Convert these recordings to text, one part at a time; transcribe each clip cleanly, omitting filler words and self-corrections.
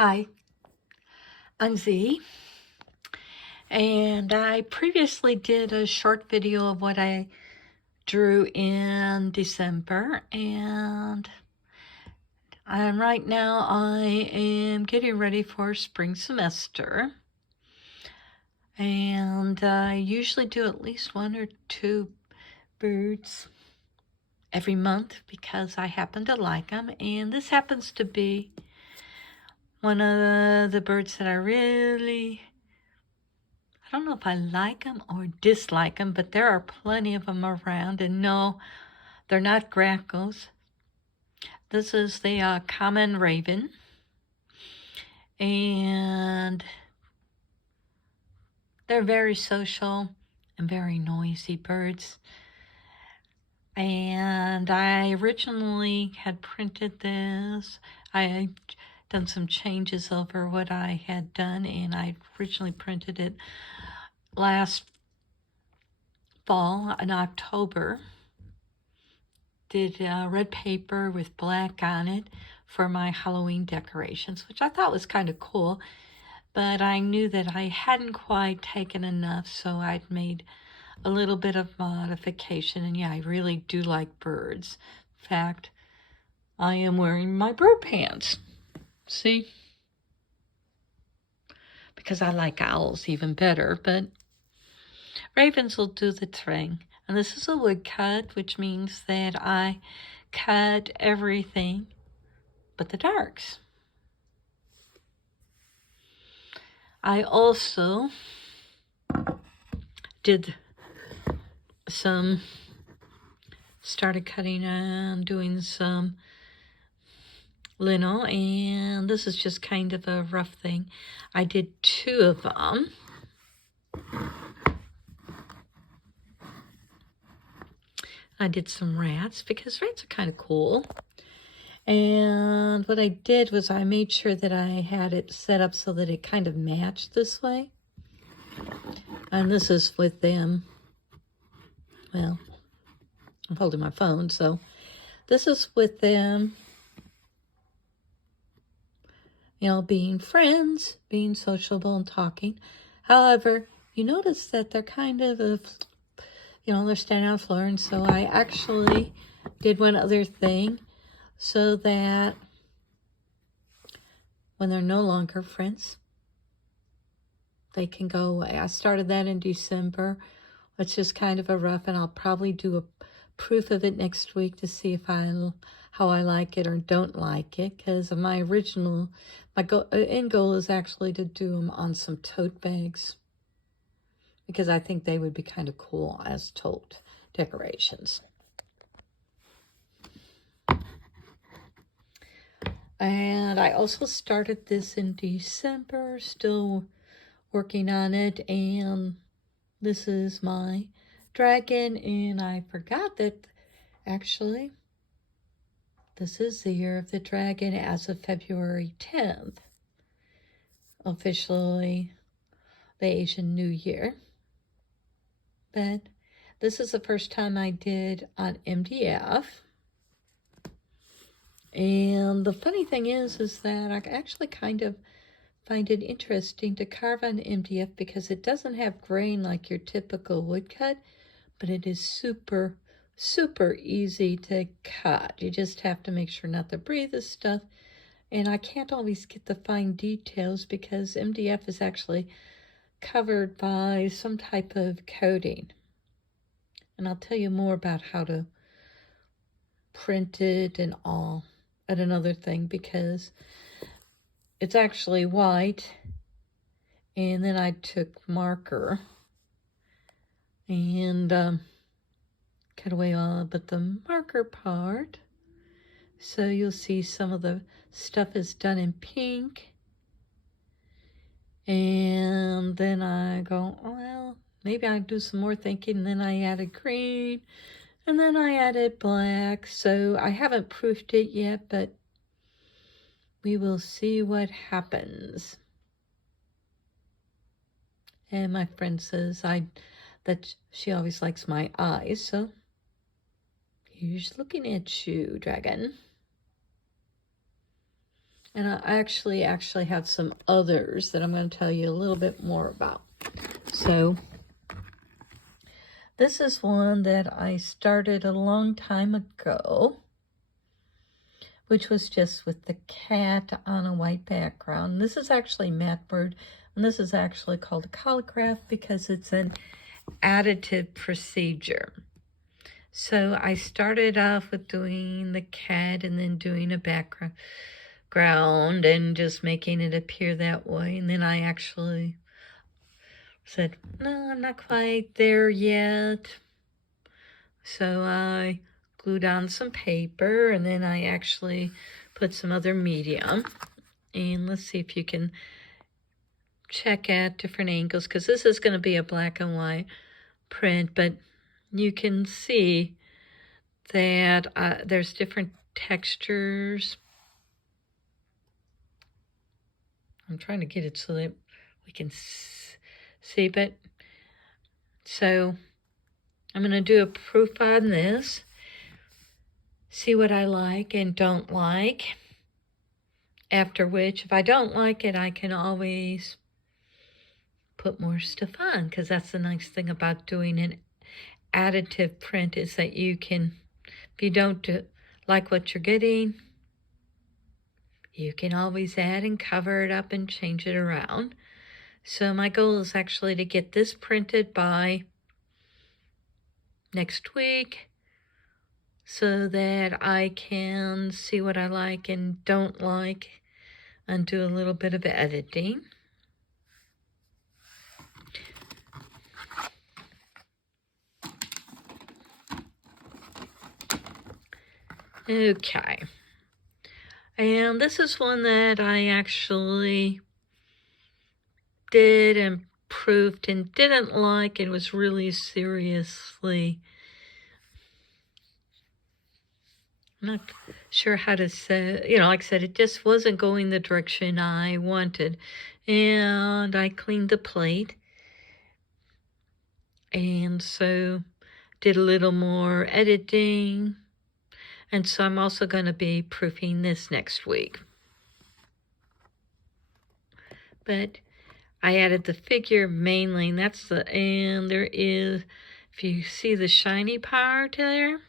Hi, I'm Z, and I previously did a short video of what I drew in December, and right now I am getting ready for spring semester, and I usually do at least one or two birds every month because I happen to like them, and this happens to be one of the birds that I don't know if I like them or dislike them, but there are plenty of them around. And no, they're not grackles. This is the common raven. And they're very social and very noisy birds. And I originally had printed this. I had done some changes over what I had done, and I originally printed it last fall in October. Did red paper with black on it for my Halloween decorations, which I thought was kind of cool, but I knew that I hadn't quite taken enough, so I'd made a little bit of modification. And yeah, I really do like birds. In fact, I am wearing my bird pants. See? Because I like owls even better, but ravens will do the thing. And this is a woodcut, which means that I cut everything but the darks. I also started cutting and doing some lino, and this is just kind of a rough thing. I did two of them. I did some rats because rats are kind of cool. And what I did was I made sure that I had it set up so that it kind of matched this way. And this is with them. Well, I'm holding my phone, so this is with them, being friends, being sociable and talking. However, you notice that they're kind of, they're standing on the floor. And so I actually did one other thing so that when they're no longer friends, they can go away. I started that in December. It's just kind of a rough, and I'll probably do a proof of it next week to see if how I like it or don't like it, because my end goal is actually to do them on some tote bags, because I think they would be kind of cool as tote decorations. And I also started this in December, still working on it, and this is my dragon, and I forgot that actually this is the year of the dragon as of February 10th, officially the Asian New Year. But this is the first time I did on MDF. And the funny thing is that I actually kind of find it interesting to carve on MDF because it doesn't have grain like your typical woodcut, but it is super, super easy to cut. You just have to make sure not to breathe this stuff. And I can't always get the fine details because MDF is actually covered by some type of coating. And I'll tell you more about how to print it and all at another thing, because it's actually white. And then I took marker and cut away all but the marker part. So you'll see some of the stuff is done in pink. And then I go, well, maybe I do some more thinking. And then I added green. And then I added black. So I haven't proofed it yet, but we will see what happens. And my friend says that she always likes my eyes. So here's looking at you, dragon. And I actually have some others that I'm going to tell you a little bit more about. So this is one that I started a long time ago, which was just with the cat on a white background. This is actually matte bird, and this is actually called a calligraph because it's an additive procedure. So I started off with doing the cat and then doing a background and just making it appear that way. And then I actually said, no, I'm not quite there yet. So I glued on some paper, and then I actually put some other medium. And let's see if you can check at different angles, because this is going to be a black and white print, but you can see that there's different textures. I'm trying to get it so that we can see, but so I'm going to do a proof on this, see what I like and don't like, after which, if I don't like it, I can always put more stuff on, because that's the nice thing about doing an additive print, is that you can, if you don't like what you're getting, you can always add and cover it up and change it around. So my goal is actually to get this printed by next week so that I can see what I like and don't like and do a little bit of editing. Okay. And this is one that I actually did and proved and didn't like. It was really seriously, I'm not sure how to say, like I said, it just wasn't going the direction I wanted. And I cleaned the plate. And so did a little more editing. And so I'm also going to be proofing this next week. But I added the figure mainly, and and there is, if you see the shiny part there,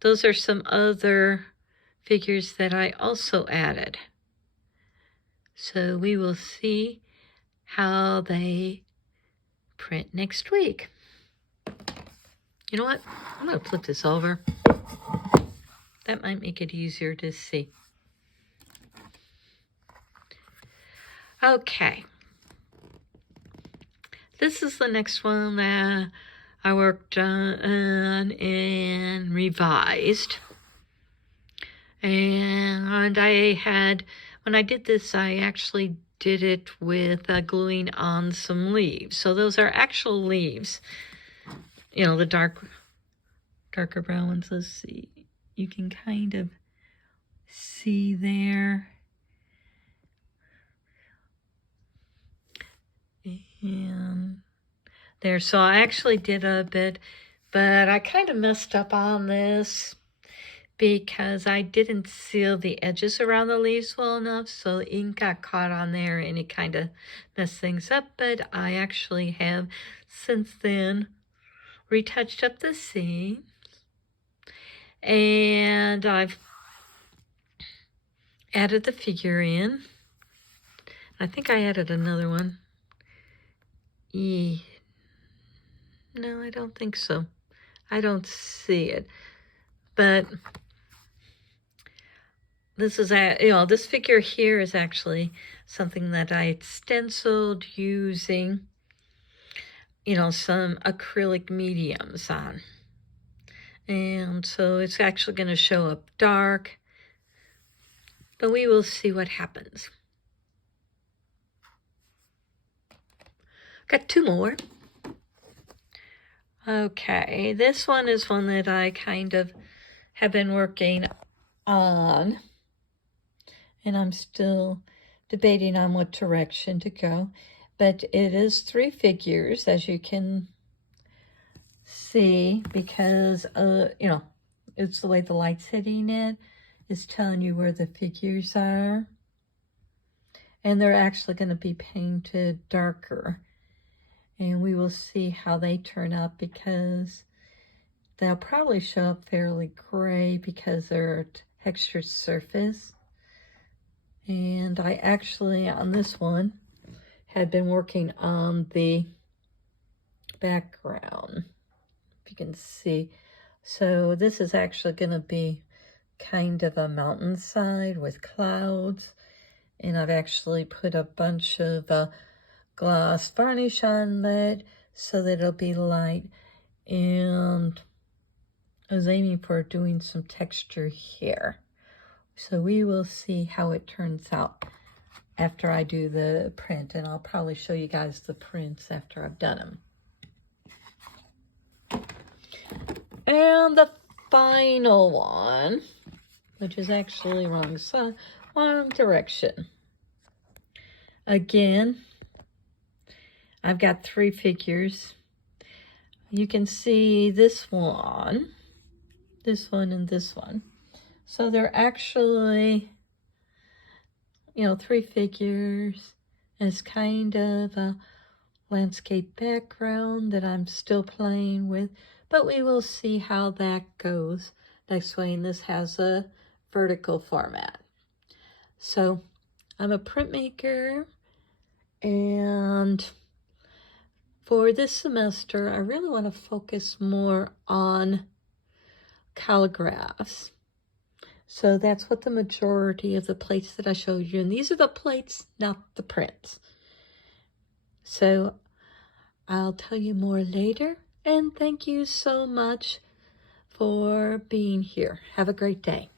those are some other figures that I also added. So we will see how they print next week. You know what? I'm going to flip this over. That might make it easier to see. Okay. This is the next one that I worked on and revised. And when I did this, I actually did it with gluing on some leaves. So those are actual leaves. The darker brown ones. Let's see. You can kind of see there. And there. So I actually did a bit, but I kind of messed up on this because I didn't seal the edges around the leaves well enough, so the ink got caught on there and it kind of messed things up. But I actually have since then retouched up the seam, and I've added the figure in. I think I added another one. No, I don't think so. I don't see it. But this is this figure here is actually something that I stenciled using some acrylic mediums on. And so it's actually going to show up dark, but we will see what happens. Got two more. Okay, this one is one that I kind of have been working on, and I'm still debating on what direction to go. But it is 3 figures, as you can see, because it's the way the light's hitting it. is telling you where the figures are. And they're actually going to be painted darker. And we will see how they turn up, because they'll probably show up fairly gray because they're a textured surface. And I actually, on this one, had been working on the background, if you can see. So this is actually going to be kind of a mountainside with clouds. And I've actually put a bunch of gloss varnish on that so that it'll be light. And I was aiming for doing some texture here. So we will see how it turns out after I do the print. And I'll probably show you guys the prints after I've done them. And the final one, which is actually wrong side, wrong direction. Again, I've got 3 figures. You can see this one, and this one. So they're actually, 3 figures. And it's kind of a landscape background that I'm still playing with. But we will see how that goes next way. And this has a vertical format. So I'm a printmaker, and for this semester, I really want to focus more on calligraphs. So that's what the majority of the plates that I showed you. And these are the plates, not the prints. So I'll tell you more later. And thank you so much for being here. Have a great day.